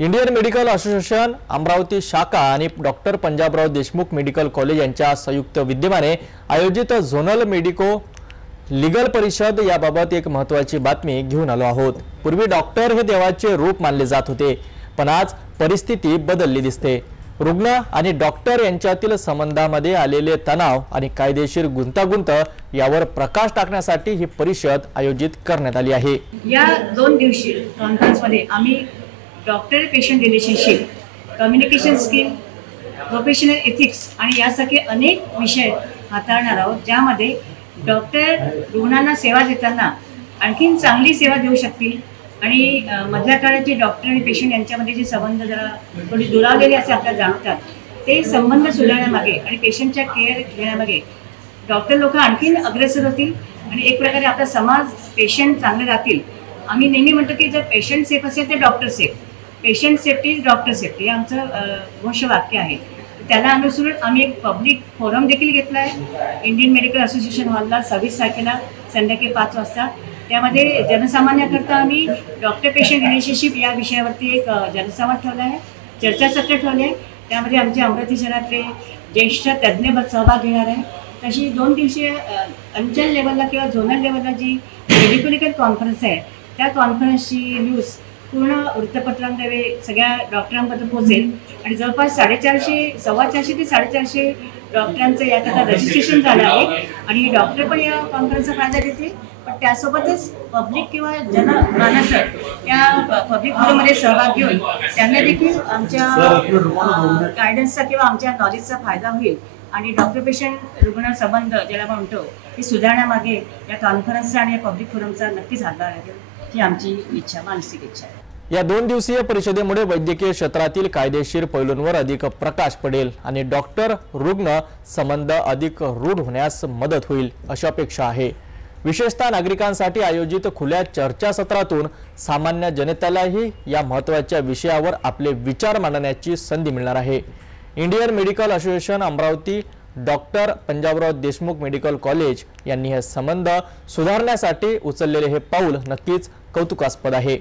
Indian medical association Amravati शाखा आणि doctor Panjabrao Deshmukh medical college यांच्या संयुक्त विद्यमाने आयोजित झोनल मेडिको लीगल परिषद याबाबत एक महत्त्वाची बातमी घेऊन आलो आहोत। पूर्वी डॉक्टर हे देवाचे रूप मानले जात होते, पण आज परिस्थिती बदलली दिसते। रुग्ण आणि डॉक्टर यांच्यातील संबंधामध्ये आलेले तणाव आणि कायदेशीर गुंतागुंत यावर प्रकाश टाकण्यासाठी ही परिषद आयोजित करण्यात आली आहे। या 2 दिवसीय कॉन्फरन्समध्ये आम्ही doctor patient relationship, communication skill, professional ethics आणि यासारखे अनेक विषय हाताळणार आहोत, ज्यामध्ये डॉक्टर रुग्णांना सेवा देताना आणखीन चांगली सेवा देऊ शकतील आणि मधल्या काळाचे डॉक्टर आणि पेशंट यांच्यामध्ये जे संबंध जरा थोडी दुरावलेले असे आपल्याला जाणवतात, ते संबंध सुधारण्यामागे आणि पेशंटच्या केअर घेण्यामागे डॉक्टर लोक आणखीन अग्रेसर होतील आणि एक प्रकारे आपला समाज पेशंट चांगले राहतील। आम्ही नेहमी म्हणतो की जर पेशंट सेफ असेल तर doctor safe, patient safety is doctor safety, हे आमचं घोषवाक्य आहे। त्याला अनुसरून आम्ही एक पब्लिक फोरम देखील घेतला आहे इंडियन मेडिकल असोसिएशन हॉलला 26 तारखेला संध्याकाळी 5 वाजता। त्यामध्ये जनसामान्याकरता आम्ही डॉक्टर पेशंट रिलेशनशिप या विषयावरती एक जनसंवाद ठेवला आहे, चर्चासत्र ठेवले आहे। त्यामध्ये आमचे अमरावती शहरातले ज्येष्ठ तज्ज्ञ सहभाग घेणार आहे। तशी 2 दिवसीय अंचल लेवलला किंवा झोनल लेवलला जी मेडिकल कॉन्फरन्स आहे, त्या कॉन्फरन्सची न्यूज पूर्ण वृत्तपत्रांद्वारे सगळ्या डॉक्टरांपर्यंत पोहोचेल आणि जवळपास 450 ते 450 डॉक्टरांचं याकरता रजिस्ट्रेशन झालं आहे आणि डॉक्टर पण या कॉन्फरन्सचा फायदा घेतील, पण त्यासोबतच पब्लिक किंवा जनमानस या पब्लिक फोरममध्ये सहभाग घेऊन त्यांना देखील आमच्या गायडन्सचा किंवा आमच्या नॉलेजचा फायदा होईल आणि डॉक्टर पेशंट रुग्ण संबंध ज्याला म्हणतो ते सुधारण्यामागे या कॉन्फरन्सचा आणि या पब्लिक फोरमचा नक्कीच हातभार लागेल, ही आमची इच्छा, मानसिक इच्छा आहे। या 2 दिवसीय परिषदेमुळे वैद्यकीय क्षेत्रातील कायदेशीर पैलूंवर अधिक प्रकाश पडेल आणि डॉक्टर रुग्ण संबंध अधिक रूढ होण्यास मदत होईल अशी अपेक्षा आहे। विशेषतः नागरिकांसाठी आयोजित खुल्या चर्चासत्रातून सामान्य जनतेलाही या महत्त्वाच्या विषयावर आपले विचार मांडण्याची संधी मिळणार आहे। Indian medical association Amravati, doctor Panjabrao Deshmukh medical college यांनी हे संबंध सुधारण्यासाठी उचललेले हे पाऊल नक्कीच कौतुकास्पद आहे।